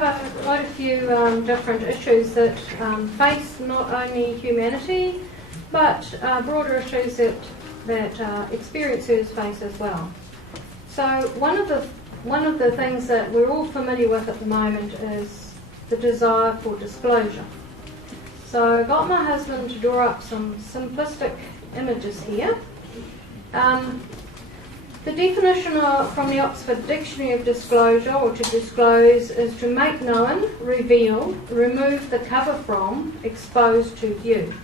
cover quite a few different issues that face not only humanity, but broader issues that experiencers face as well. So one of the things that we're all familiar with at the moment is the desire for disclosure. So I got my husband to draw up some simplistic images here. The definition from the Oxford Dictionary of disclosure, or to disclose, is to make known, reveal, remove the cover from, expose to view.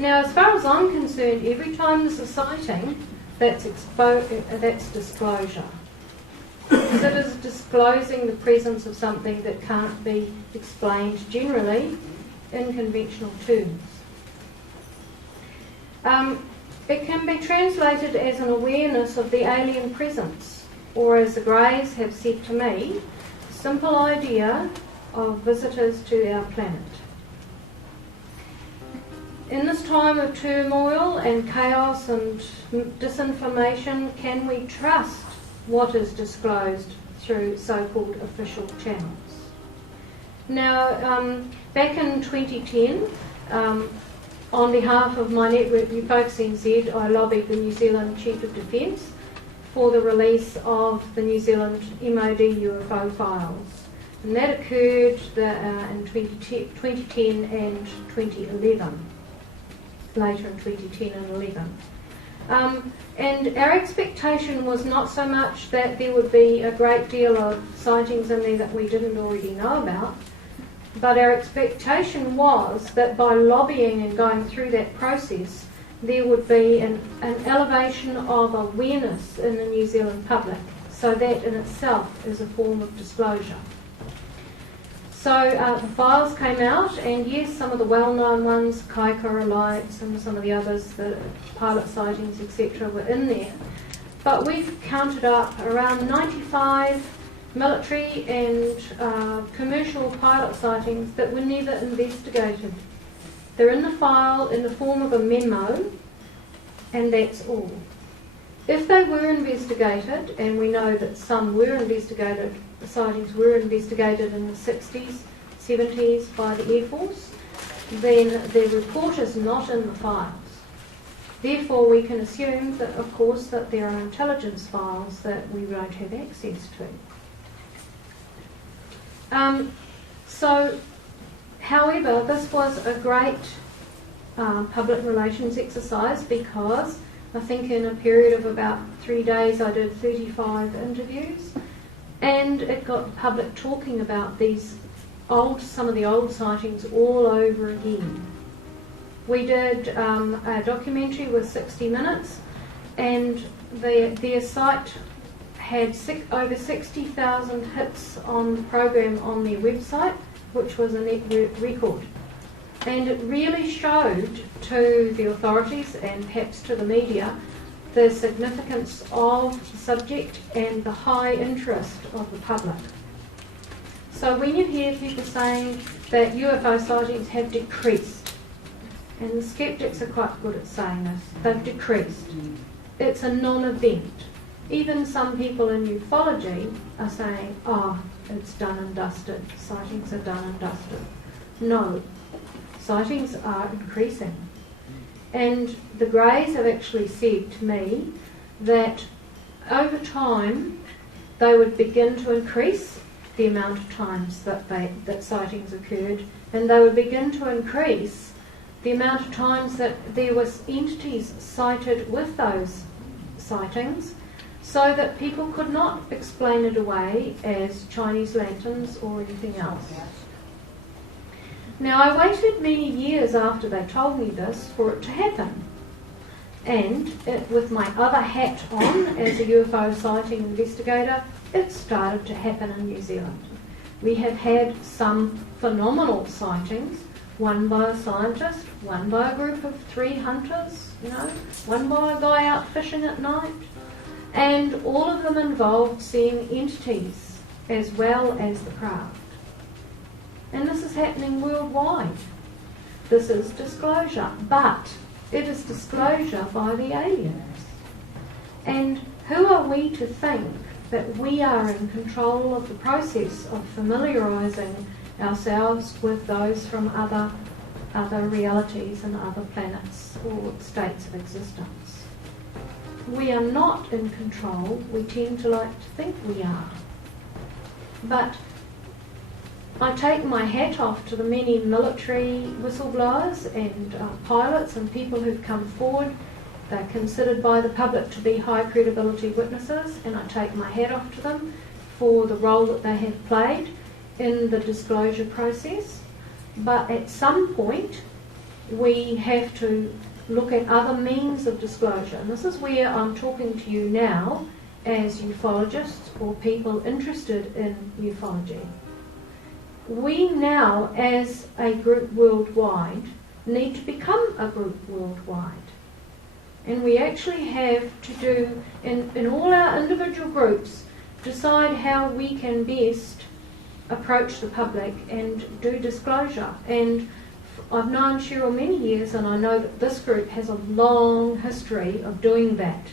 Now, as far as I'm concerned, every time there's a sighting, that's disclosure. Because it is disclosing the presence of something that can't be explained generally in conventional terms. It can be translated as an awareness of the alien presence, or as the Greys have said to me, a simple idea of visitors to our planet. In this time of turmoil and chaos and disinformation, can we trust what is disclosed through so-called official channels? Now, back in 2010, on behalf of my network UFOCUS NZ, I lobbied the New Zealand Chief of Defence for the release of the New Zealand MOD UFO files. And that occurred in 2010 and 2011, later in 2010 and 11. And our expectation was not so much that there would be a great deal of sightings in there that we didn't already know about, but our expectation was that by lobbying and going through that process, there would be an elevation of awareness in the New Zealand public. So that in itself is a form of disclosure. So the files came out, and yes, some of the well-known ones, Kaikoura lights and some of the others, the pilot sightings, etc., were in there. But we've counted up around 95 military and commercial pilot sightings that were never investigated. They're in the file in the form of a memo, and that's all. If they were investigated, and we know that some were investigated, the sightings were investigated in the 60s, 70s by the Air Force, then the report is not in the files. Therefore, we can assume that, of course, that there are intelligence files that we don't have access to. However, this was a great public relations exercise, because I think in a period of about 3 days I did 35 interviews, and it got the public talking about some of the old sightings all over again. We did a documentary with 60 Minutes, and their site had over 60,000 hits on the program on their website, which was a network record. And it really showed to the authorities and perhaps to the media the significance of the subject and the high interest of the public. So when you hear people saying that UFO sightings have decreased, and the skeptics are quite good at saying this, they've decreased. It's a non-event. Even some people in ufology are saying, oh, it's done and dusted, sightings are done and dusted. No, sightings are increasing. And the Greys have actually said to me that over time they would begin to increase the amount of times that sightings occurred, and they would begin to increase the amount of times that there was entities sighted with those sightings, so that people could not explain it away as Chinese lanterns or anything else. Now, I waited many years after they told me this for it to happen. And with my other hat on as a UFO sighting investigator, it started to happen in New Zealand. We have had some phenomenal sightings, one by a scientist, one by a group of 3 hunters, one by a guy out fishing at night, and all of them involved seeing entities as well as the craft. And this is happening worldwide. This is disclosure, but it is disclosure by the aliens. And who are we to think that we are in control of the process of familiarising ourselves with those from other realities and other planets or states of existence. We are not in control. We tend to like to think we are. But I take my hat off to the many military whistleblowers and pilots and people who've come forward. They're considered by the public to be high credibility witnesses, and I take my hat off to them for the role that they have played in the disclosure process. But at some point, we have to look at other means of disclosure. And this is where I'm talking to you now as ufologists or people interested in ufology. We now, as a group worldwide, need to become a group worldwide. And we actually have to do, in all our individual groups, decide how we can best approach the public and do disclosure. And I've known Cheryl many years, and I know that this group has a long history of doing that.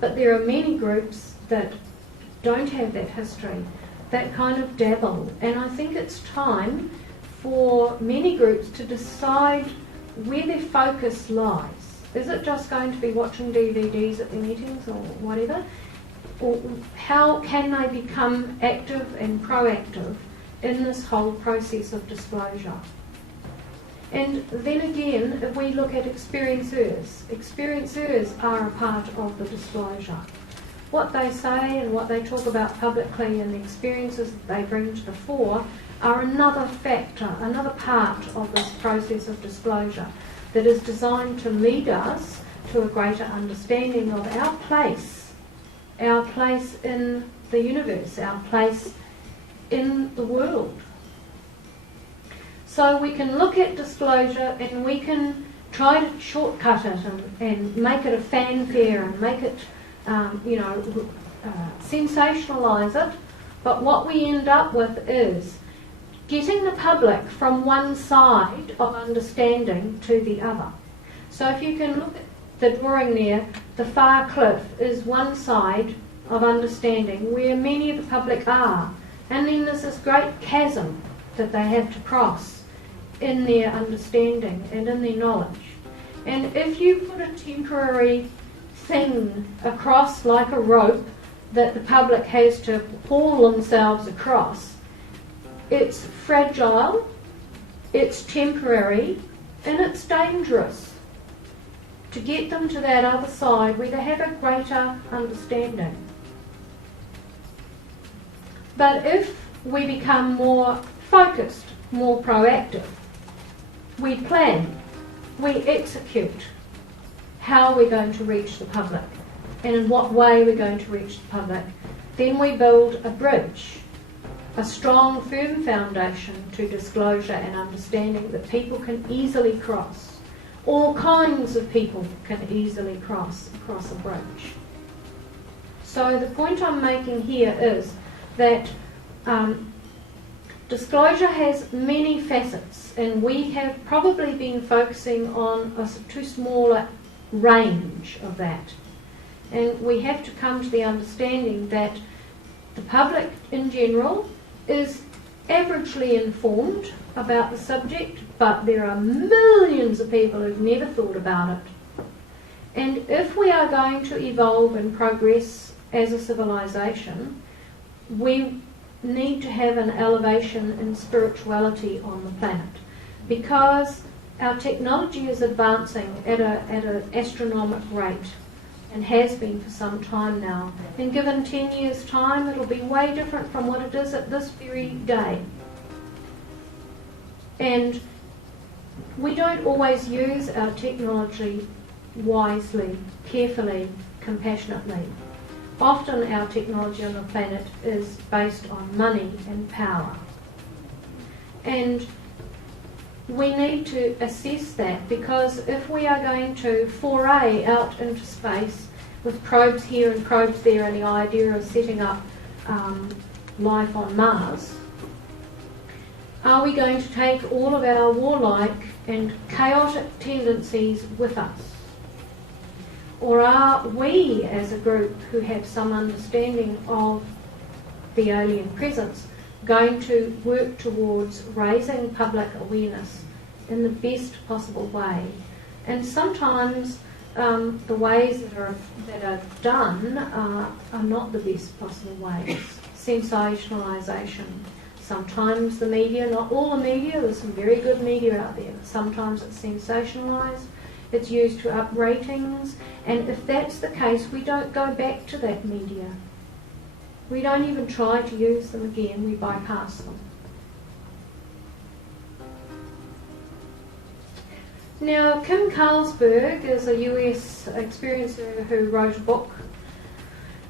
But there are many groups that don't have that history, that kind of dabble. And I think it's time for many groups to decide where their focus lies. Is it just going to be watching DVDs at the meetings or whatever? Or how can they become active and proactive in this whole process of disclosure? And then again, if we look at experiencers are a part of the disclosure. What they say and what they talk about publicly and the experiences that they bring to the fore are another factor, another part of this process of disclosure that is designed to lead us to a greater understanding of our place in the universe, our place in the world. So we can look at disclosure and we can try to shortcut it and make it a fanfare and make it, sensationalise it. But what we end up with is getting the public from one side of understanding to the other. So if you can look at the drawing there, the far cliff is one side of understanding where many of the public are. And then there's this great chasm that they have to cross in their understanding and in their knowledge. And if you put a temporary thing across like a rope that the public has to haul themselves across, it's fragile, it's temporary, and it's dangerous. To get them to that other side where they have a greater understanding. But if we become more focused, more proactive, we plan, we execute how we're going to reach the public and in what way we're going to reach the public, then we build a bridge, a strong, firm foundation to disclosure and understanding that people can easily cross. All kinds of people can easily cross across a bridge. So the point I'm making here is that disclosure has many facets, and we have probably been focusing on a too small a range of that. And we have to come to the understanding that the public in general is averagely informed about the subject, but there are millions of people who've never thought about it. And if we are going to evolve and progress as a civilization, we need to have an elevation in spirituality on the planet, because our technology is advancing at an astronomical rate and has been for some time now. And given 10 years' time, it'll be way different from what it is at this very day. And we don't always use our technology wisely, carefully, compassionately. Often our technology on the planet is based on money and power. And we need to assess that, because if we are going to foray out into space with probes here and probes there and the idea of setting up life on Mars, are we going to take all of our warlike and chaotic tendencies with us? Or are we, as a group who have some understanding of the alien presence, going to work towards raising public awareness in the best possible way? And sometimes the ways that are done are not the best possible ways. Sensationalisation. Sometimes the media, not all the media, there's some very good media out there, but sometimes it's sensationalised, it's used to up ratings, and if that's the case, we don't go back to that media. We don't even try to use them again, we bypass them. Now, Kim Carlsberg is a US experiencer who wrote a book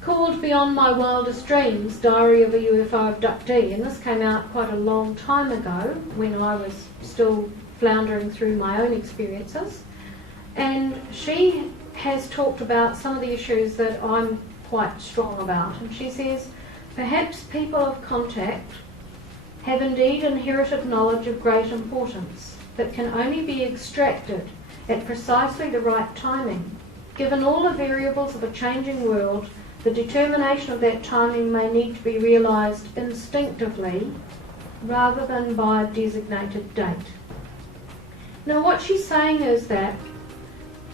called Beyond My Wildest Dreams, Diary of a UFO Abductee, and this came out quite a long time ago when I was still floundering through my own experiences. And she has talked about some of the issues that I'm quite strong about. And she says, perhaps people of contact have indeed inherited knowledge of great importance that can only be extracted at precisely the right timing. Given all the variables of a changing world, the determination of that timing may need to be realised instinctively rather than by a designated date. Now, what she's saying is that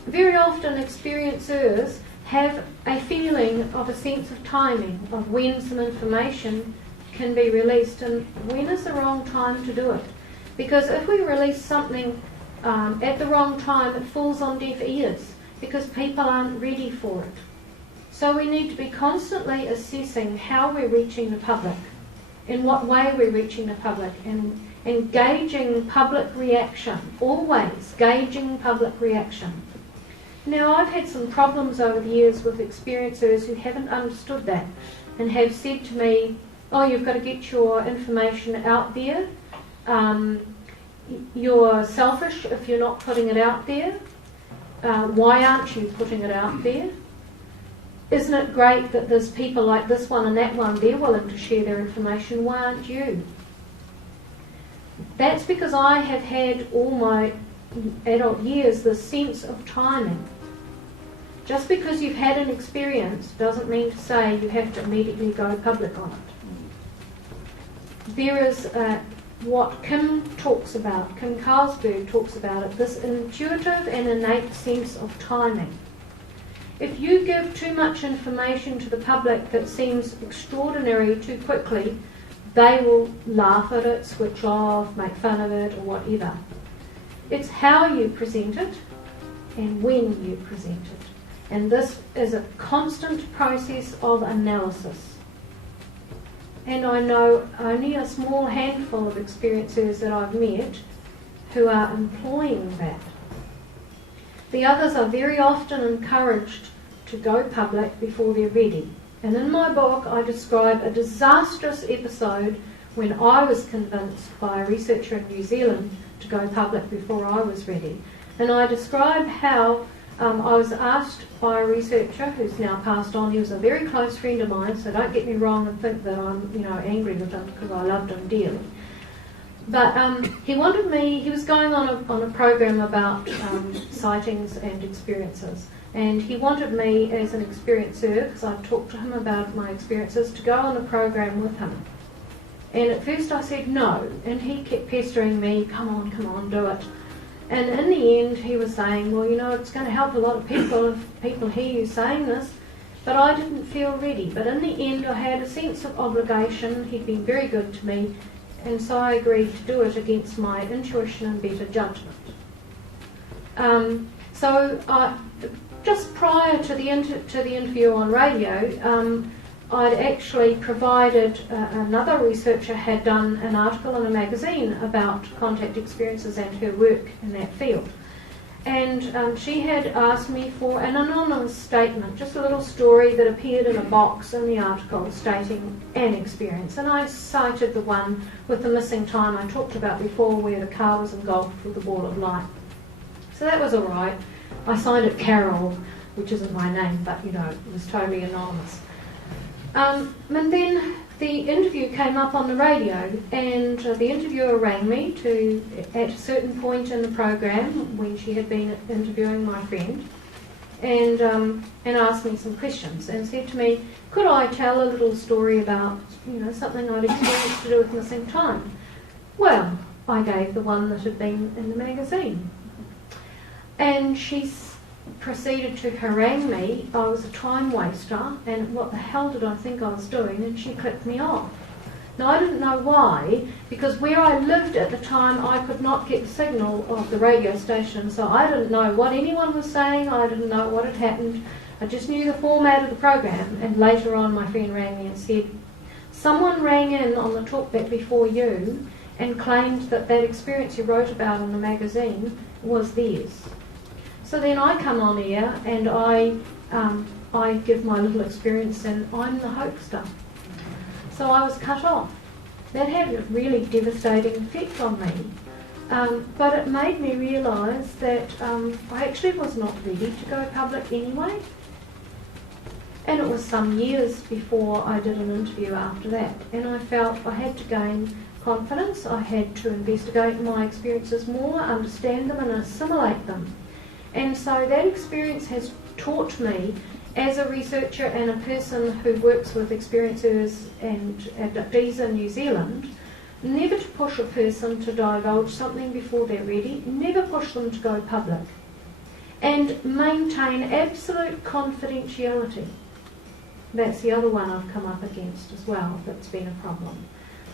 very often experiencers have a feeling of a sense of timing, of when some information can be released and when is the wrong time to do it. Because if we release something at the wrong time, it falls on deaf ears because people aren't ready for it. So we need to be constantly assessing how we're reaching the public, in what way we're reaching the public, and gauging public reaction, always gauging public reaction. Now, I've had some problems over the years with experiencers who haven't understood that and have said to me, oh, you've got to get your information out there. You're selfish if you're not putting it out there. Why aren't you putting it out there? Isn't it great that there's people like this one and that one, they're willing to share their information, why aren't you? That's because I have had all my adult years this sense of timing. Just because you've had an experience doesn't mean to say you have to immediately go public on it. There is what Kim talks about, Kim Carlsberg talks about it, this intuitive and innate sense of timing. If you give too much information to the public that seems extraordinary too quickly, they will laugh at it, switch off, make fun of it, or whatever. It's how you present it and when you present it. And this is a constant process of analysis. And I know only a small handful of experiencers that I've met who are employing that. The others are very often encouraged to go public before they're ready. And in my book I describe a disastrous episode when I was convinced by a researcher in New Zealand to go public before I was ready. And I describe how I was asked by a researcher who's now passed on. He was a very close friend of mine, so don't get me wrong and think that I'm angry with him, because I loved him dearly. But he wanted me, he was going on a program about sightings and experiences. And he wanted me as an experiencer, because I talked to him about my experiences, to go on a program with him. And at first I said no, and he kept pestering me, come on, do it. And in the end he was saying, well, it's going to help a lot of people if people hear you saying this. But I didn't feel ready. But in the end I had a sense of obligation. He'd been very good to me, and so I agreed to do it against my intuition and better judgment. Just prior to the interview on radio, I'd actually provided, another researcher had done an article in a magazine about contact experiences and her work in that field. And she had asked me for an anonymous statement, just a little story that appeared in a box in the article stating an experience. And I cited the one with the missing time I talked about before, where the car was engulfed with a ball of light. So that was all right. I signed it Carol, which isn't my name, but it was totally anonymous. And then the interview came up on the radio, and the interviewer rang me at a certain point in the program when she had been interviewing my friend, and asked me some questions and said to me, could I tell a little story about, something I'd experienced to do with missing time? Well, I gave the one that had been in the magazine. And she proceeded to harangue me. I was a time waster, and what the hell did I think I was doing? And she clicked me off. Now, I didn't know why, because where I lived at the time, I could not get the signal of the radio station, so I didn't know what anyone was saying, I didn't know what had happened. I just knew the format of the program, and later on my friend rang me and said, someone rang in on the talkback before you and claimed that that experience you wrote about in the magazine was theirs. So then I come on air and I give my little experience, and I'm the hoaxer. So I was cut off. That had a really devastating effect on me. But it made me realise that I actually was not ready to go public anyway. And it was some years before I did an interview after that. And I felt I had to gain confidence. I had to investigate my experiences more, understand them and assimilate them. And so that experience has taught me, as a researcher and a person who works with experiencers and abductees in New Zealand, never to push a person to divulge something before they're ready, never push them to go public, and maintain absolute confidentiality. That's the other one I've come up against as well that's been a problem.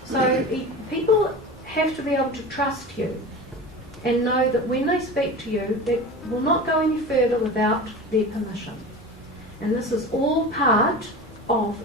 So people have to be able to trust you and know that when they speak to you, they will not go any further without their permission. And this is all part of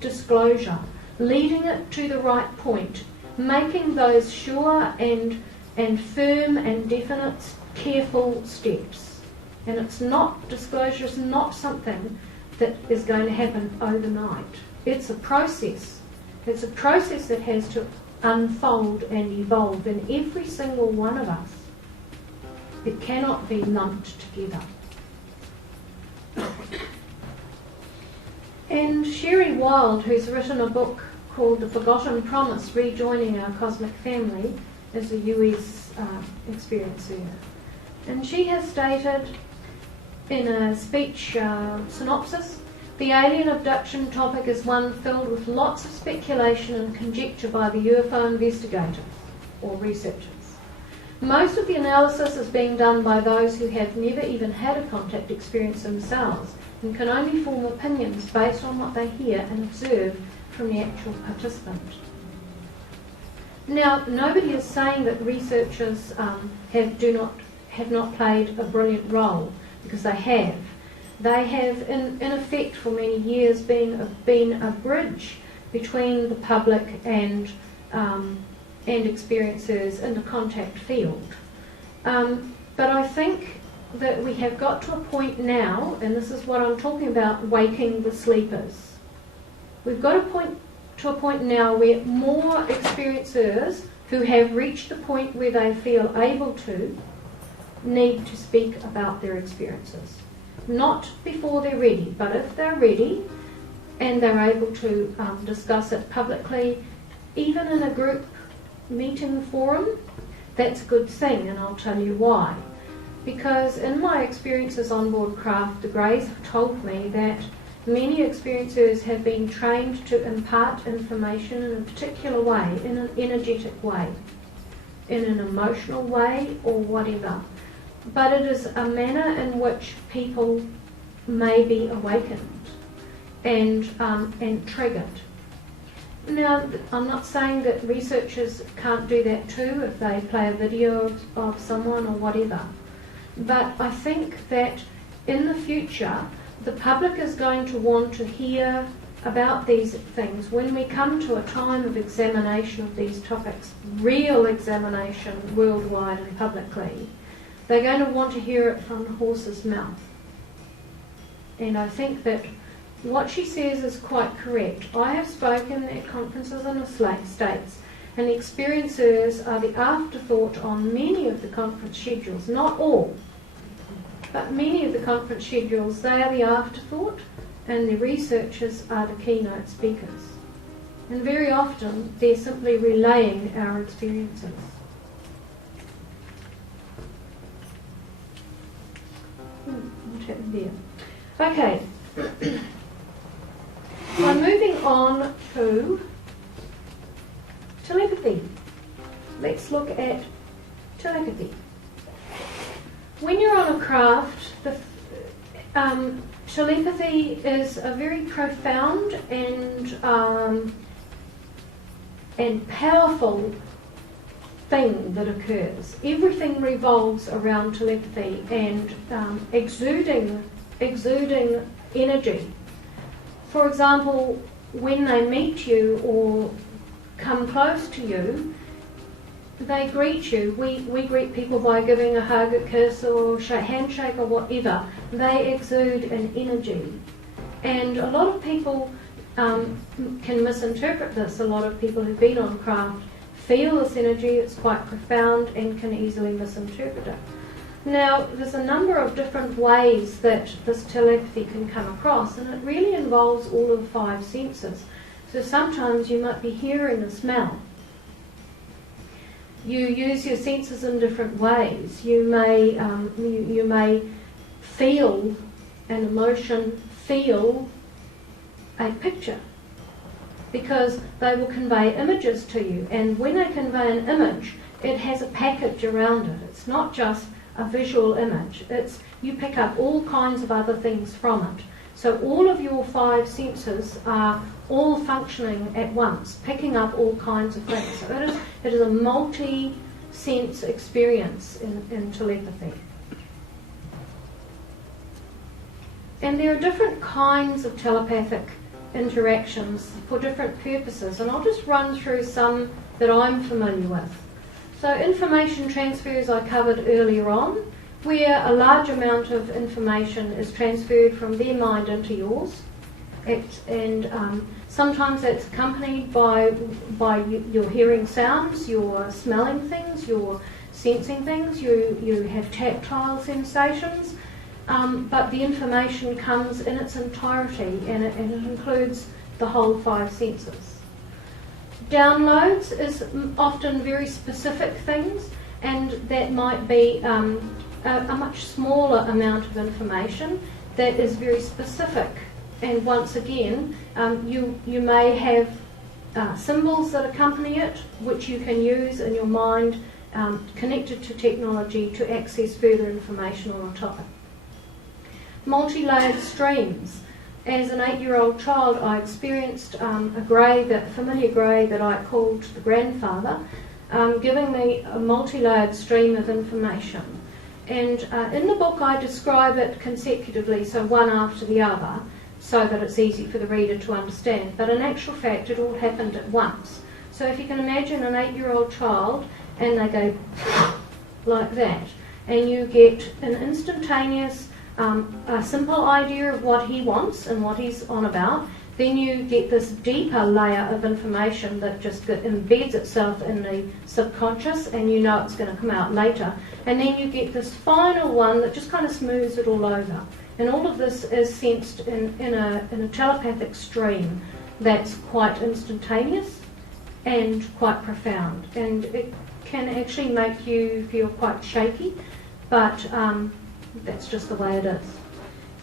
disclosure, leading it to the right point, making those sure and firm and definite, careful steps. And it's not, disclosure is not something that is going to happen overnight. It's a process. It's a process that has to unfold and evolve in every single one of us. It cannot be lumped together. And Sherry Wilde, who's written a book called The Forgotten Promise, Rejoining Our Cosmic Family, is a US experiencer. And she has stated in a speech synopsis, the alien abduction topic is one filled with lots of speculation and conjecture by the UFO investigators or researchers. Most of the analysis is being done by those who have never even had a contact experience themselves and can only form opinions based on what they hear and observe from the actual participant. Now, nobody is saying that researchers have not played a brilliant role, because they have. They have, in effect, for many years, been a bridge between the public and experiencers in the contact field. But I think that we have got to a point now, and this is what I'm talking about, waking the sleepers. We've got to a point now where more experiencers who have reached the point where they feel able to need to speak about their experiences. Not before they're ready, but if they're ready and they're able to discuss it publicly, even in a group meeting forum, that's a good thing, and I'll tell you why. Because in my experiences on board craft, the Greys have told me that many experiencers have been trained to impart information in a particular way, in an energetic way, in an emotional way, or whatever. But it is a manner in which people may be awakened and triggered. Now, I'm not saying that researchers can't do that too if they play a video of someone or whatever. But I think that in the future, the public is going to want to hear about these things. When we come to a time of examination of these topics, real examination worldwide and publicly, they're going to want to hear it from the horse's mouth. And I think that what she says is quite correct. I have spoken at conferences in the States, and the experiencers are the afterthought on many of the conference schedules, not all, but many of the conference schedules, they are the afterthought, and the researchers are the keynote speakers. And very often they're simply relaying our experiences. What there. Okay. I'm moving on to telepathy. Let's look at telepathy. When you're on a craft, telepathy is a very profound and powerful thing that occurs. Everything revolves around telepathy and exuding energy. For example, when they meet you or come close to you, they greet you. We greet people by giving a hug, a kiss, or handshake, or whatever. They exude an energy. And a lot of people can misinterpret this. A lot of people who've been on craft feel this energy. It's quite profound and can easily misinterpret it. Now, there's a number of different ways that this telepathy can come across, and it really involves all of the 5 senses. So sometimes you might be hearing a smell. You use your senses in different ways. You may feel an emotion, feel a picture, because they will convey images to you. And when they convey an image, it has a package around it. It's not just a visual image. You pick up all kinds of other things from it. So all of your 5 senses are all functioning at once, picking up all kinds of things. So it is a multi-sense experience in telepathy. And there are different kinds of telepathic interactions for different purposes, and I'll just run through some that I'm familiar with. So information transfers I covered earlier on, where a large amount of information is transferred from their mind into yours, and sometimes that's accompanied by your hearing sounds, you're smelling things, you're sensing things, you have tactile sensations, but the information comes in its entirety, and it includes the whole 5 senses. Downloads is often very specific things, and that might be a much smaller amount of information that is very specific. And once again, you may have symbols that accompany it, which you can use in your mind, connected to technology to access further information on a topic. Multi-layered streams. As an 8-year-old child, I experienced a grey, that familiar grey that I called the grandfather, giving me a multi-layered stream of information. And in the book I describe it consecutively, so one after the other, so that it's easy for the reader to understand. But in actual fact, it all happened at once. So if you can imagine an 8-year-old child, and they go like that, and you get an instantaneous, a simple idea of what he wants and what he's on about, then you get this deeper layer of information that just embeds itself in the subconscious, and you know it's going to come out later. And then you get this final one that just kind of smooths it all over. And all of this is sensed in a telepathic stream that's quite instantaneous and quite profound. And it can actually make you feel quite shaky, but that's just the way it is.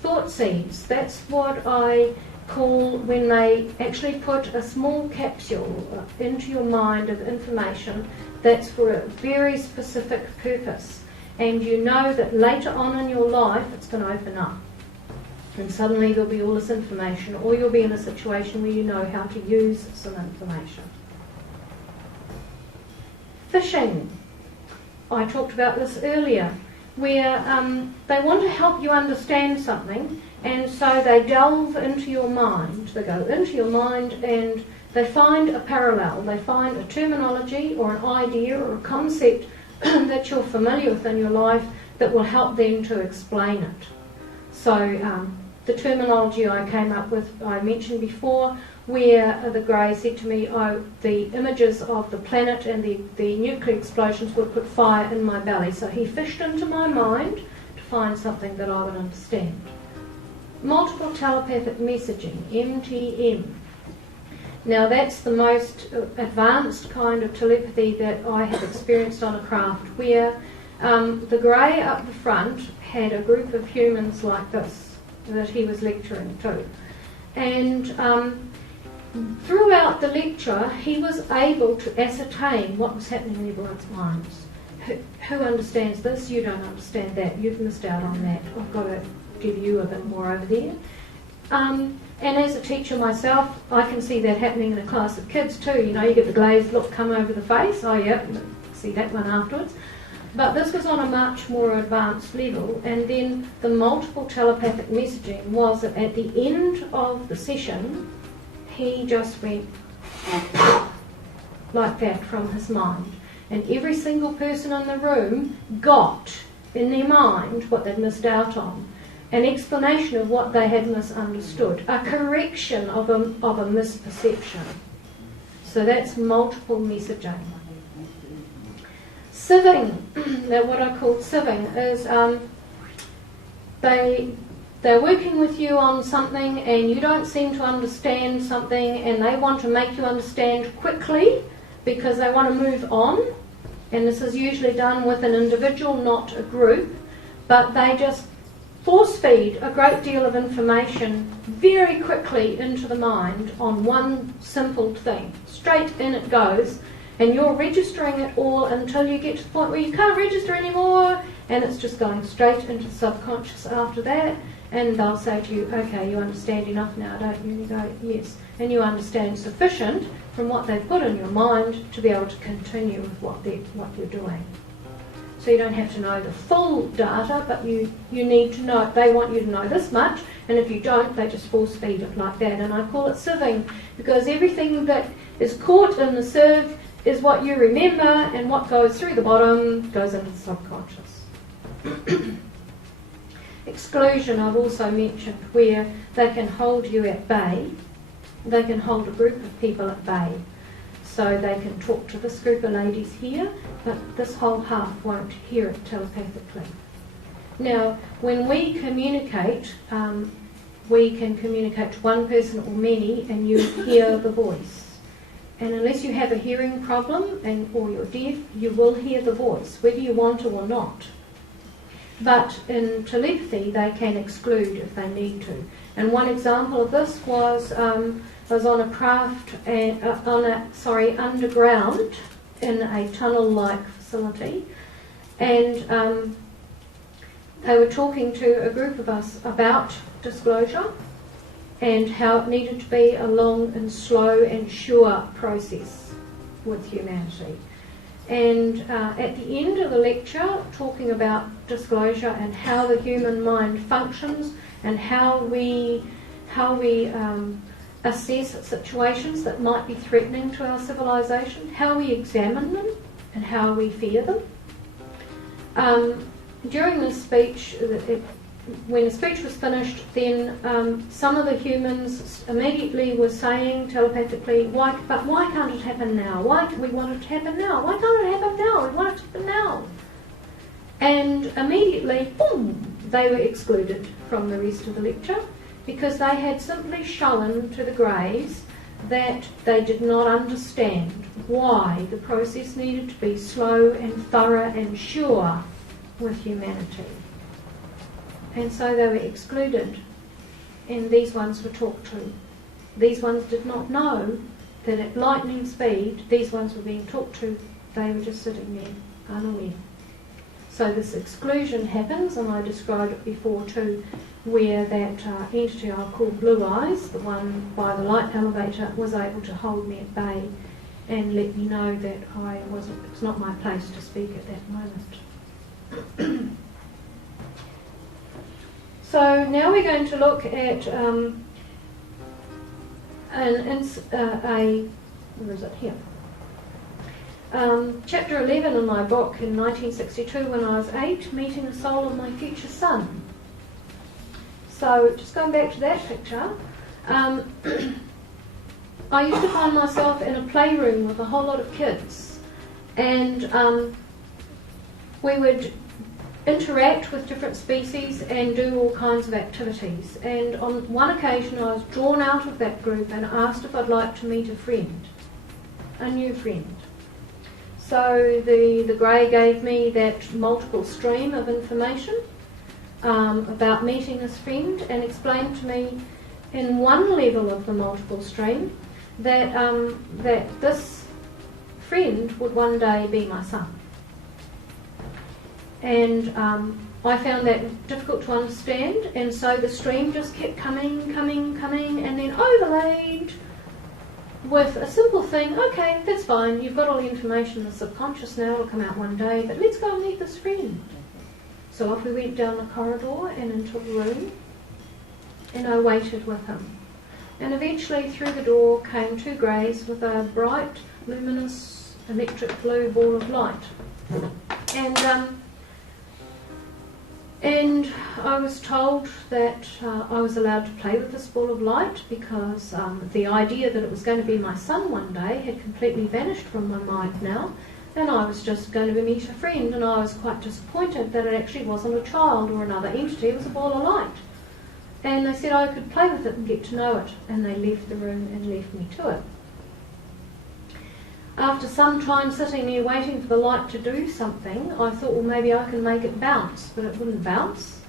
Thought seeds, that's what I call when they actually put a small capsule into your mind of information that's for a very specific purpose, and you know that later on in your life it's going to open up, and suddenly there'll be all this information, or you'll be in a situation where you know how to use some information. Phishing, I talked about this earlier, where they want to help you understand something, and so they delve into your mind. They go into your mind and they find a parallel. They find a terminology or an idea or a concept that you're familiar with in your life that will help them to explain it. So the terminology I came up with, I mentioned before, where the Grey said to me, the images of the planet and the nuclear explosions would put fire in my belly. So he fished into my mind to find something that I would understand. Multiple telepathic messaging, MTM. Now that's the most advanced kind of telepathy that I have experienced on a craft, where The grey up the front had a group of humans like this that he was lecturing to. And throughout the lecture, he was able to ascertain what was happening in everyone's minds. Who understands this? You don't understand that. You've missed out on that. I've got to give you a bit more over there. And as a teacher myself, I can see that happening in a class of kids too. You know, you get the glazed look come over the face. Oh yeah, see that one afterwards. But this was on a much more advanced level, and then the multiple telepathic messaging was that at the end of the session, he just went like that from his mind. And every single person in the room got in their mind what they'd missed out on, an explanation of what they had misunderstood, a correction of a misperception. So that's multiple messaging. Sieving, what I call sieving, is they're working with you on something and you don't seem to understand something, and they want to make you understand quickly because they want to move on. And this is usually done with an individual, not a group, but they just force feed a great deal of information very quickly into the mind on one simple thing. Straight in it goes. And you're registering it all until you get to the point where you can't register anymore, and it's just going straight into the subconscious after that. And they'll say to you, okay, you understand enough now, don't you? And you go, yes. And you understand sufficient from what they've put in your mind to be able to continue with what you're doing. So you don't have to know the full data, but you need to know, they want you to know this much, and if you don't, they just force feed it like that. And I call it sieving, because everything that is caught in the sieve is what you remember, and what goes through the bottom goes into the subconscious. Exclusion I've also mentioned, where they can hold you at bay. They can hold a group of people at bay. So they can talk to this group of ladies here, but this whole half won't hear it telepathically. Now, when we communicate, we can communicate to one person or many, and you hear the voice. And unless you have a hearing problem or you're deaf, you will hear the voice, whether you want to or not. But in telepathy, they can exclude if they need to. And one example of this was I was on a craft underground in a tunnel-like facility, and they were talking to a group of us about disclosure and how it needed to be a long and slow and sure process with humanity. And at the end of the lecture, talking about disclosure and how the human mind functions and how we assess situations that might be threatening to our civilization, how we examine them and how we fear them. During this speech, when the speech was finished, then some of the humans immediately were saying telepathically, why can't it happen now? Why do we want it to happen now? Why can't it happen now? We want it to happen now. And immediately, boom, they were excluded from the rest of the lecture because they had simply shown to the greys that they did not understand why the process needed to be slow and thorough and sure with humanity. And so they were excluded, and these ones were talked to. These ones did not know that at lightning speed, these ones were being talked to. They were just sitting there, unaware. So this exclusion happens, and I described it before too, where that entity I call Blue Eyes, the one by the light elevator, was able to hold me at bay and let me know that it was not my place to speak at that moment. So now we're going to look at where is it here? Chapter 11 in my book in 1962 when I was 8, meeting the soul of my future son. So just going back to that picture, I used to find myself in a playroom with a whole lot of kids, and we would interact with different species and do all kinds of activities. And on one occasion I was drawn out of that group and asked if I'd like to meet a friend, a new friend. So the grey gave me that multiple stream of information about meeting this friend, and explained to me in one level of the multiple stream that that this friend would one day be my son. And I found that difficult to understand, and so the stream just kept coming, and then overlaid with a simple thing. Okay, that's fine, you've got all the information in the subconscious now, it'll come out one day, but let's go and meet this friend. So off we went down the corridor and into a room, and I waited with him. And eventually through the door came two greys with a bright, luminous, electric blue ball of light. And I was told that I was allowed to play with this ball of light, because the idea that it was going to be my son one day had completely vanished from my mind now, and I was just going to meet a friend, and I was quite disappointed that it actually wasn't a child or another entity, it was a ball of light. And they said I could play with it and get to know it, and they left the room and left me to it. After some time sitting there waiting for the light to do something, I thought, well, maybe I can make it bounce, but it wouldn't bounce.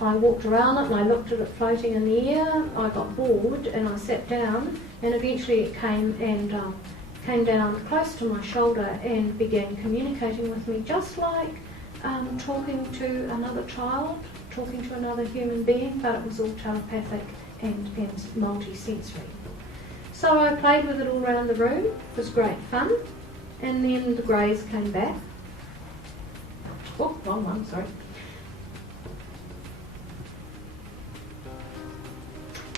I walked around it and I looked at it floating in the air. I got bored and I sat down, and eventually it came down close to my shoulder and began communicating with me, just like talking to another child, talking to another human being, but it was all telepathic and multi-sensory. So I played with it all around the room. It was great fun. And then the greys came back. Oh, wrong one, sorry.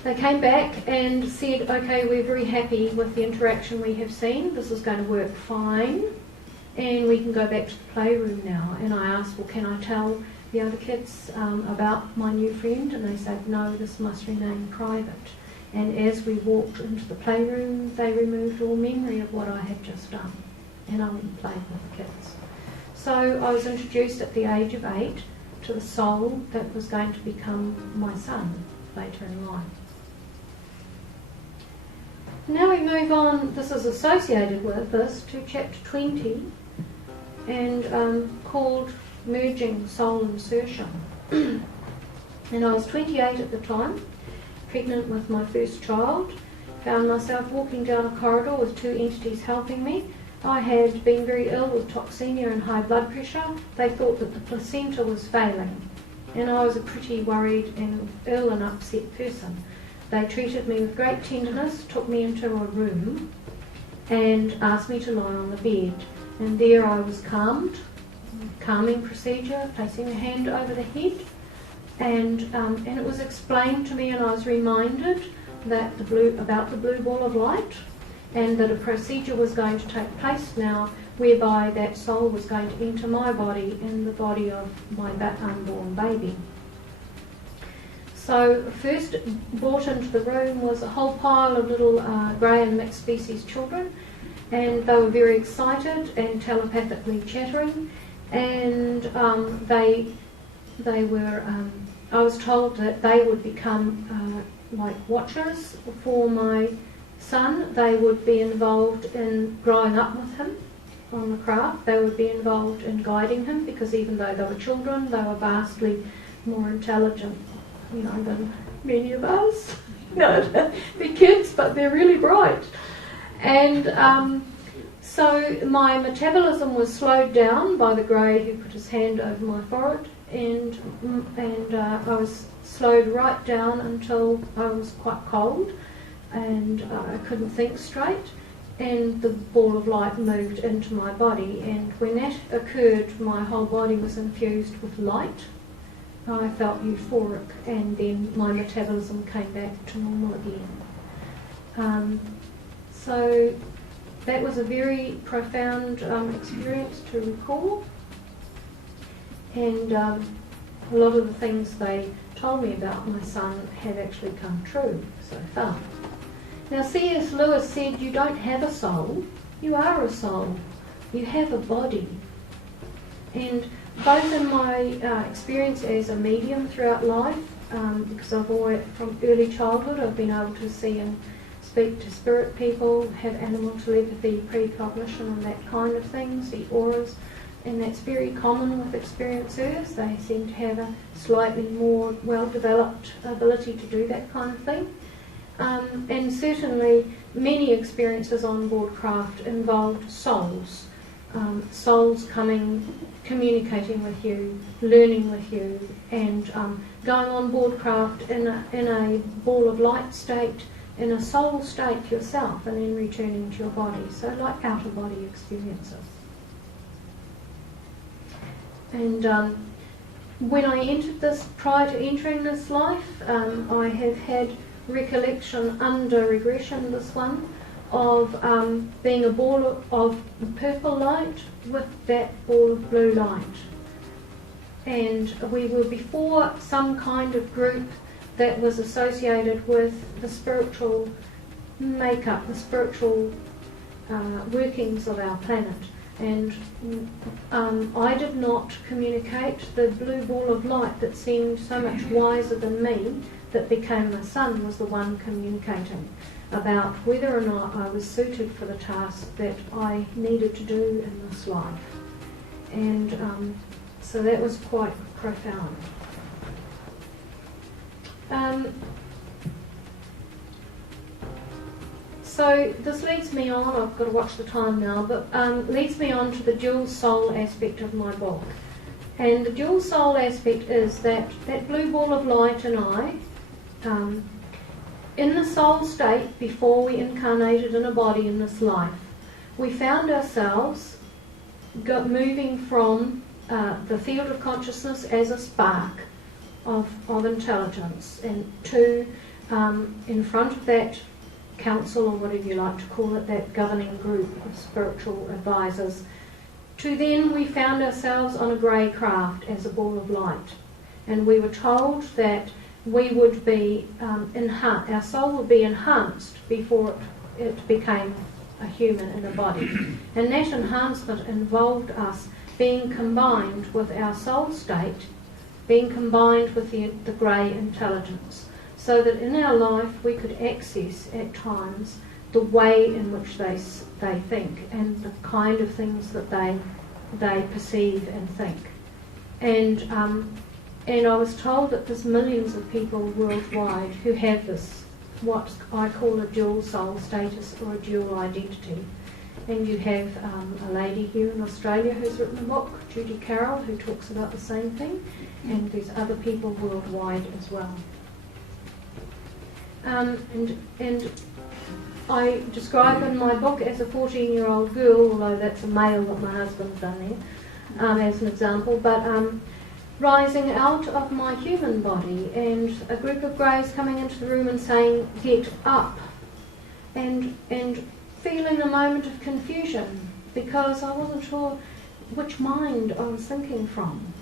They came back and said, okay, we're very happy with the interaction we have seen. This is going to work fine. And we can go back to the playroom now. And I asked, well, can I tell the other kids about my new friend? And they said, no, this must remain private. And as we walked into the playroom, they removed all memory of what I had just done, and I went and played with the kids. So I was introduced at the age of 8 to the soul that was going to become my son later in life. Now we move on, this is associated with this, to chapter 20, and called Merging Soul Insertion. And I was 28 at the time, pregnant with my first child, found myself walking down a corridor with two entities helping me. I had been very ill with toxemia and high blood pressure. They thought that the placenta was failing, and I was a pretty worried and ill and upset person. They treated me with great tenderness, took me into a room and asked me to lie on the bed, and there I was calmed, calming procedure, placing a hand over the head. And it was explained to me, and I was reminded that about the blue ball of light, and that a procedure was going to take place now whereby that soul was going to enter my body in the body of my unborn baby. So first brought into the room was a whole pile of little grey and mixed species children, and they were very excited and telepathically chattering, and they were I was told that they would become like watchers for my son. They would be involved in growing up with him on the craft. They would be involved in guiding him, because even though they were children, they were vastly more intelligent, than many of us. They're kids, but they're really bright. And so my metabolism was slowed down by the grey who put his hand over my forehead, and I was slowed right down until I was quite cold, and I couldn't think straight, and the ball of light moved into my body, and when that occurred, my whole body was infused with light. I felt euphoric, and then my metabolism came back to normal again. So that was a very profound experience to recall. And a lot of the things they told me about my son had actually come true so far. Now C.S. Lewis said, you don't have a soul, you are a soul. You have a body. And both in my experience as a medium throughout life, because I've always, from early childhood, I've been able to see in speak to spirit people, have animal telepathy, precognition and that kind of thing, see auras, and that's very common with experiencers. They seem to have a slightly more well-developed ability to do that kind of thing. And certainly many experiences on board craft involved souls. Souls coming, communicating with you, learning with you, and going on board craft in a ball of light state, in a soul state yourself, and then returning to your body. So like out-of-body experiences. And when I entered this, prior to entering this life, I have had recollection under regression, this one, of being a ball of purple light with that ball of blue light. And we were before some kind of group that was associated with the spiritual makeup, the spiritual workings of our planet. And I did not communicate. The blue ball of light that seemed so much wiser than me, that became my son, was the one communicating about whether or not I was suited for the task that I needed to do in this life. And so that was quite profound. So this leads me on, I've got to watch the time now, but leads me on to the dual soul aspect of my book. And the dual soul aspect is that blue ball of light and I, in the soul state before we incarnated in a body in this life, we found ourselves moving from the field of consciousness as a spark of intelligence, and to in front of that council, or whatever you like to call it, that governing group of spiritual advisors, to then we found ourselves on a grey craft as a ball of light. And we were told that we would be our soul would be enhanced before it became a human in a body. And that enhancement involved us being combined with our soul state, being combined with the grey intelligence, so that in our life we could access at times the way in which they think, and the kind of things that they perceive and think. And I was told that there's millions of people worldwide who have this, what I call a dual soul status or a dual identity. And you have a lady here in Australia who's written a book, Judy Carroll, who talks about the same thing, and there's other people worldwide as well. And I describe in my book as a 14-year-old girl, although that's a male that my husband's done there, as an example, but rising out of my human body, and a group of greys coming into the room and saying, "Get up," and feeling a moment of confusion because I wasn't sure which mind I was thinking from,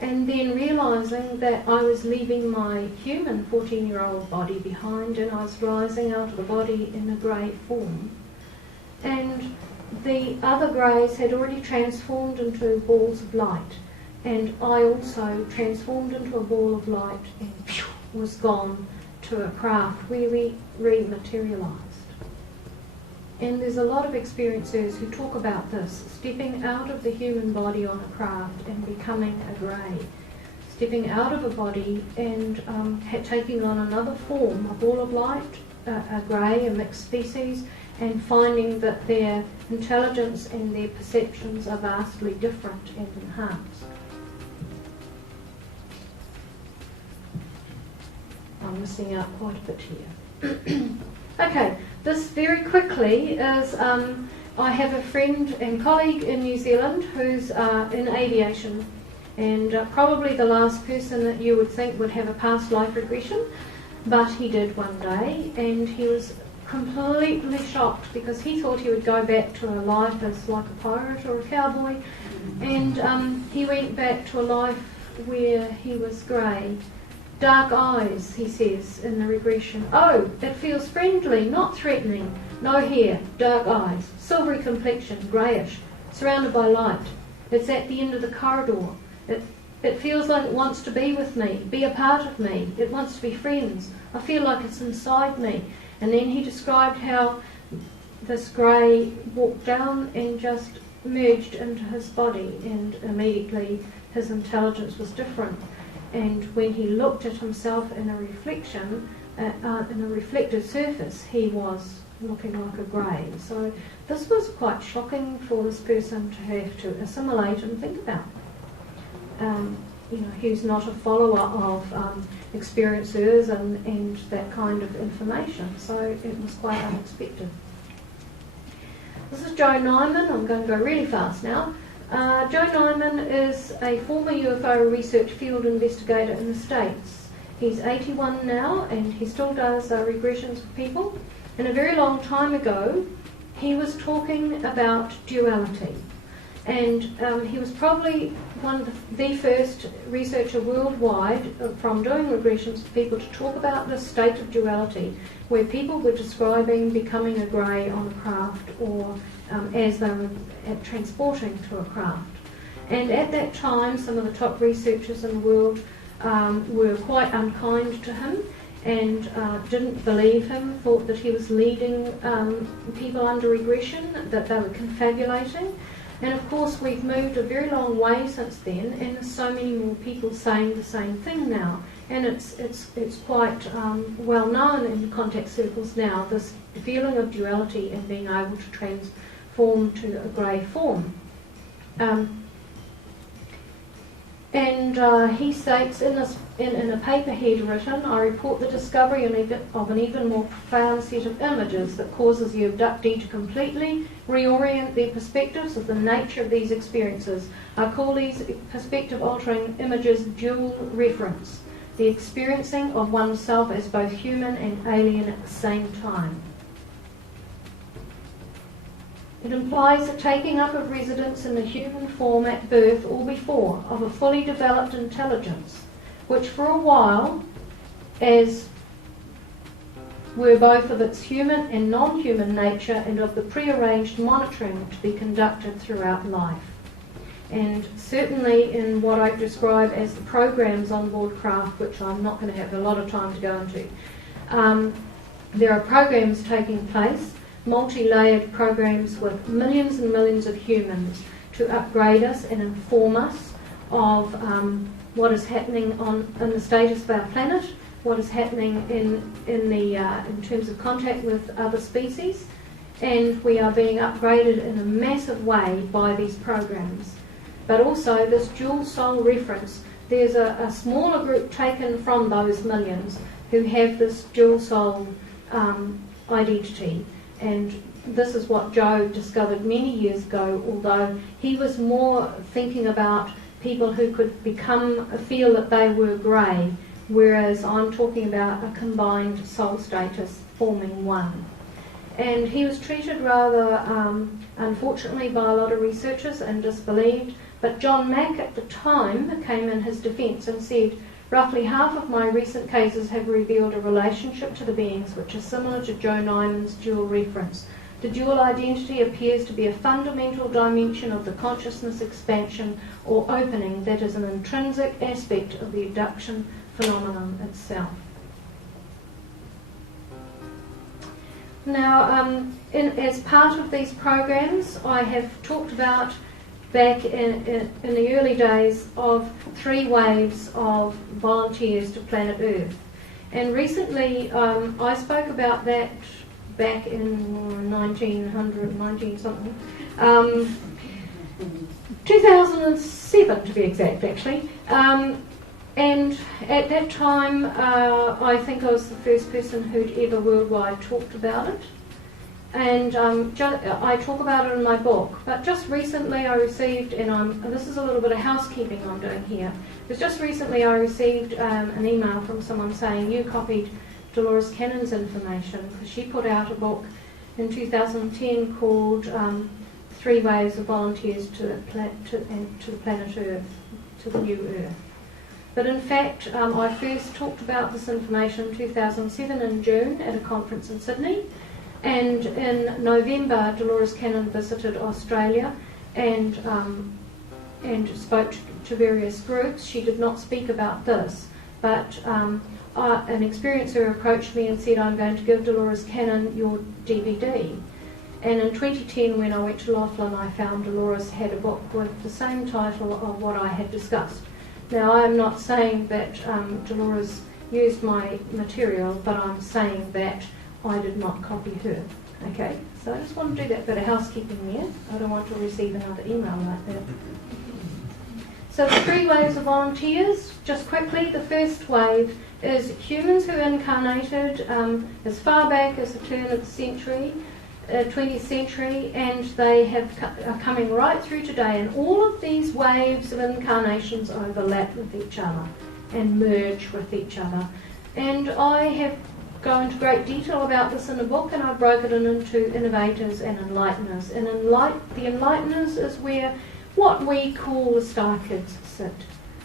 and then realising that I was leaving my human 14-year-old body behind, and I was rising out of the body in a grey form. And the other greys had already transformed into balls of light, and I also transformed into a ball of light and was gone to a craft where we rematerialised. And there's a lot of experiencers who talk about this, stepping out of the human body on a craft and becoming a grey, stepping out of a body and taking on another form, a ball of light, a grey, a mixed species, and finding that their intelligence and their perceptions are vastly different and enhanced. I'm missing out quite a bit here. Okay, this very quickly is, I have a friend and colleague in New Zealand who's in aviation, and probably the last person that you would think would have a past life regression, but he did one day, and he was completely shocked because he thought he would go back to a life as like a pirate or a cowboy, and he went back to a life where he was grey. Dark eyes, he says in the regression. Oh, it feels friendly, not threatening. No hair, dark eyes, silvery complexion, greyish, surrounded by light. It's at the end of the corridor. It feels like it wants to be with me, be a part of me. It wants to be friends. I feel like it's inside me. And then he described how this grey walked down and just merged into his body, and immediately his intelligence was different. And when he looked at himself in a reflection, in a reflected surface, he was looking like a grey. So this was quite shocking for this person to have to assimilate and think about. He's not a follower of experiencers and that kind of information, so it was quite unexpected. This is Joe Nyman. I'm going to go really fast now. Joe Nyman is a former UFO research field investigator in the States. He's 81 now, and he still does regressions with people. And a very long time ago, he was talking about duality. And he was probably one of the first researcher worldwide from doing regressions with people to talk about this state of duality, where people were describing becoming a grey on a craft, or as they were transporting to a craft. And at that time, some of the top researchers in the world were quite unkind to him and didn't believe him, thought that he was leading people under regression, that they were confabulating. And of course we've moved a very long way since then, and there's so many more people saying the same thing now. And it's quite well known in contact circles now, this feeling of duality and being able to transform to a grey form. He states in a paper he'd written, I report the discovery of an even more profound set of images that causes the abductee to completely reorient their perspectives of the nature of these experiences. I call these perspective-altering images dual reference, the experiencing of oneself as both human and alien at the same time. It implies the taking up of residence in the human form at birth or before of a fully developed intelligence, which for a while, as were both of its human and non-human nature and of the prearranged monitoring to be conducted throughout life. And certainly in what I describe as the programs on board craft, which I'm not going to have a lot of time to go into, there are programs taking place, multi-layered programs with millions and millions of humans to upgrade us and inform us of what is happening in the status of our planet, what is happening in terms of contact with other species, and we are being upgraded in a massive way by these programs. But also this dual soul reference, there's a smaller group taken from those millions who have this dual soul identity. And this is what Joe discovered many years ago, although he was more thinking about people who could feel that they were grey, whereas I'm talking about a combined soul status forming one. And he was treated rather unfortunately by a lot of researchers and disbelieved, but John Mack at the time came in his defence and said, roughly half of my recent cases have revealed a relationship to the beings which is similar to Joe Nyman's dual reference. The dual identity appears to be a fundamental dimension of the consciousness expansion or opening that is an intrinsic aspect of the abduction phenomenon itself. Now, as part of these programs, I have talked about back in the early days of 3 waves of volunteers to planet Earth. And recently I spoke about that back in 2007 to be exact actually. And at that time I think I was the first person who'd ever worldwide talked about it. And I talk about it in my book, but just recently I received, and this is a little bit of housekeeping I'm doing here, but just recently I received an email from someone saying you copied Dolores Cannon's information, because she put out a book in 2010 called 3 Waves of Volunteers to the Planet Earth, to the New Earth. But in fact, I first talked about this information in 2007 in June at a conference in Sydney. And in November, Dolores Cannon visited Australia and and spoke to various groups. She did not speak about this, but an experiencer approached me and said, I'm going to give Dolores Cannon your DVD. And in 2010, when I went to Laughlin, I found Dolores had a book with the same title of what I had discussed. Now, I am not saying that Dolores used my material, but I'm saying that I did not copy her. Okay, so I just want to do that bit of housekeeping there. I don't want to receive another email like that. So the 3 waves of volunteers, just quickly, the first wave is humans who incarnated as far back as the turn of the century, 20th century, and they are coming right through today, and all of these waves of incarnations overlap with each other and merge with each other. And I have gone into great detail about this in a book, and I broke it into innovators and enlighteners. And the enlighteners is where what we call the star kids sit.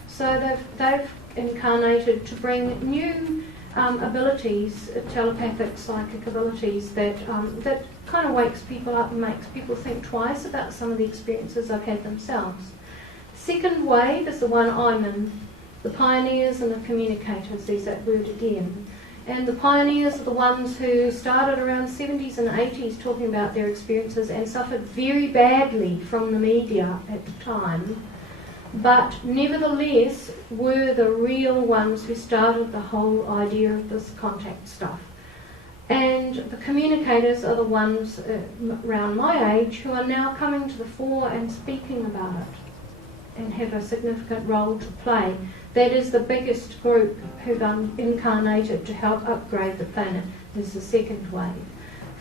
So they've incarnated to bring new abilities, telepathic, psychic abilities that kind of wakes people up and makes people think twice about some of the experiences they've had themselves. Second wave is the one I'm in, the pioneers and the communicators. There's that word again. And the pioneers are the ones who started around the 70s and 80s talking about their experiences and suffered very badly from the media at the time, but nevertheless were the real ones who started the whole idea of this contact stuff. And the communicators are the ones around my age who are now coming to the fore and speaking about it and have a significant role to play. That is the biggest group who've incarnated to help upgrade the planet. Is the second wave.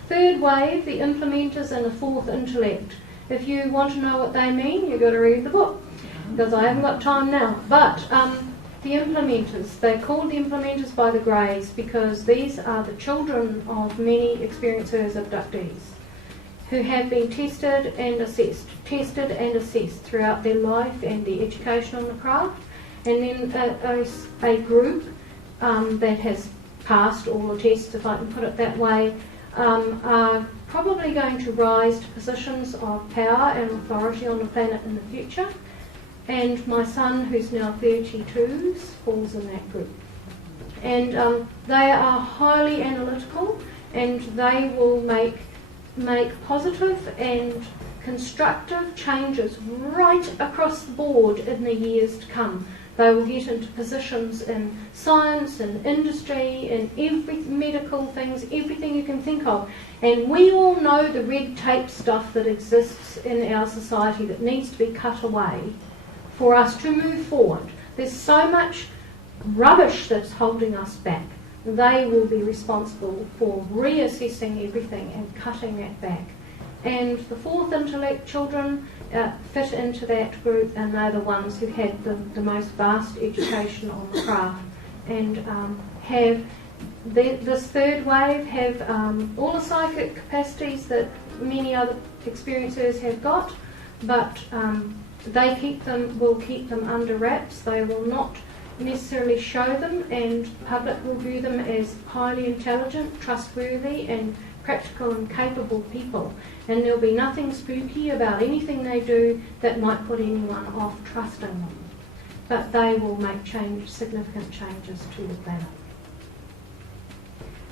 Third wave, the implementers and the fourth intellect. If you want to know what they mean, you've got to read the book, because I haven't got time now. But the implementers, they're called the implementers by the Greys because these are the children of many experiencers abductees who have been tested and assessed throughout their life and their education on the craft. And then a group that has passed all the tests, if I can put it that way, are probably going to rise to positions of power and authority on the planet in the future. And my son, who's now 32, falls in that group. And they are highly analytical, and they will make positive and constructive changes right across the board in the years to come. They will get into positions in science and industry and every medical things, everything you can think of. And we all know the red tape stuff that exists in our society that needs to be cut away for us to move forward. There's so much rubbish that's holding us back. They will be responsible for reassessing everything and cutting that back. And the fourth intellect children fit into that group, and they're the ones who had the most vast education on the craft and have this third wave have all the psychic capacities that many other experiencers have got, but they will keep them under wraps. They will not necessarily show them, and the public will view them as highly intelligent, trustworthy and practical and capable people, and there'll be nothing spooky about anything they do that might put anyone off trusting them. But they will make significant changes to the planet,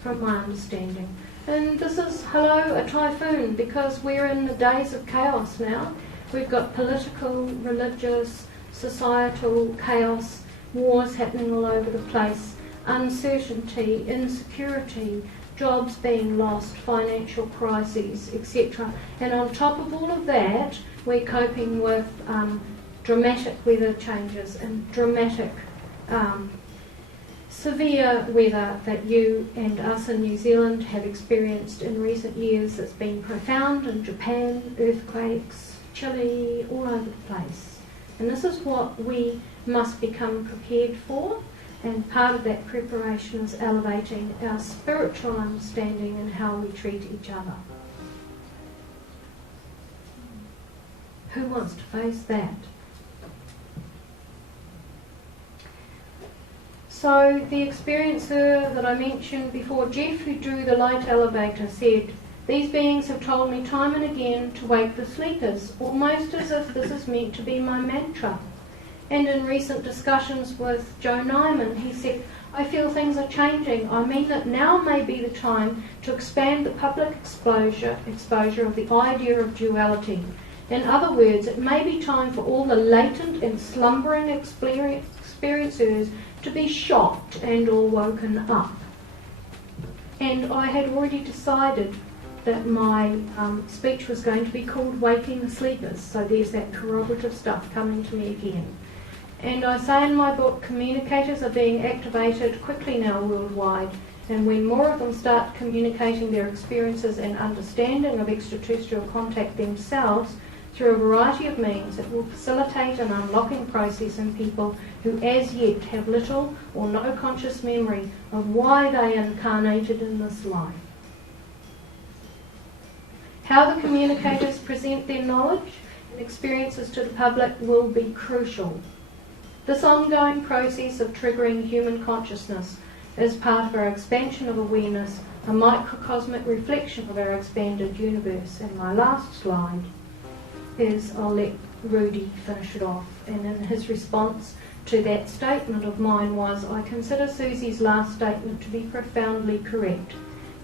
from my understanding. And this is, hello, a typhoon, because we're in the days of chaos now. We've got political, religious, societal chaos, wars happening all over the place, uncertainty, insecurity, jobs being lost, financial crises, etc. And on top of all of that, we're coping with dramatic weather changes and dramatic severe weather that you and us in New Zealand have experienced in recent years. It's been profound in Japan, earthquakes, Chile, all over the place. And this is what we must become prepared for. And part of that preparation is elevating our spiritual understanding and how we treat each other. Who wants to face that? So the experiencer that I mentioned before, Jeff, who drew the light elevator, said, These beings have told me time and again to wake the sleepers, almost as if this is meant to be my mantra. And in recent discussions with Joe Nyman, he said, I feel things are changing. I mean that now may be the time to expand the public exposure of the idea of duality. In other words, it may be time for all the latent and slumbering experiencers to be shocked and or woken up. And I had already decided that my speech was going to be called Waking the Sleepers, so there's that corroborative stuff coming to me again. And I say in my book, communicators are being activated quickly now worldwide, and when more of them start communicating their experiences and understanding of extraterrestrial contact themselves through a variety of means, it will facilitate an unlocking process in people who as yet have little or no conscious memory of why they incarnated in this life. How the communicators present their knowledge and experiences to the public will be crucial. This ongoing process of triggering human consciousness is part of our expansion of awareness, a microcosmic reflection of our expanded universe. And my last slide is, I'll let Rudy finish it off, and in his response to that statement of mine was, I consider Suzy's last statement to be profoundly correct.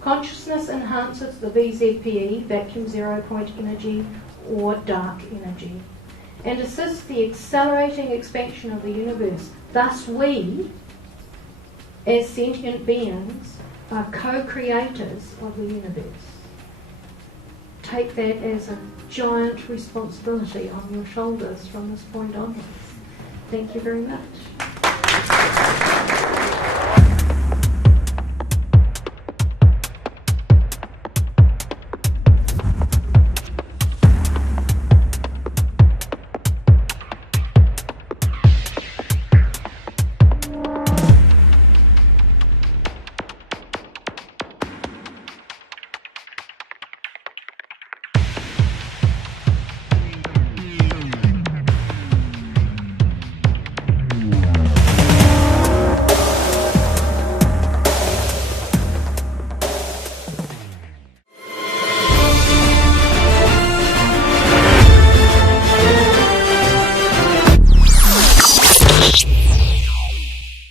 Consciousness enhances the VZPE, vacuum zero point energy, or dark energy, and assists the accelerating expansion of the universe. Thus we, as sentient beings, are co-creators of the universe. Take that as a giant responsibility on your shoulders from this point onwards. Thank you very much.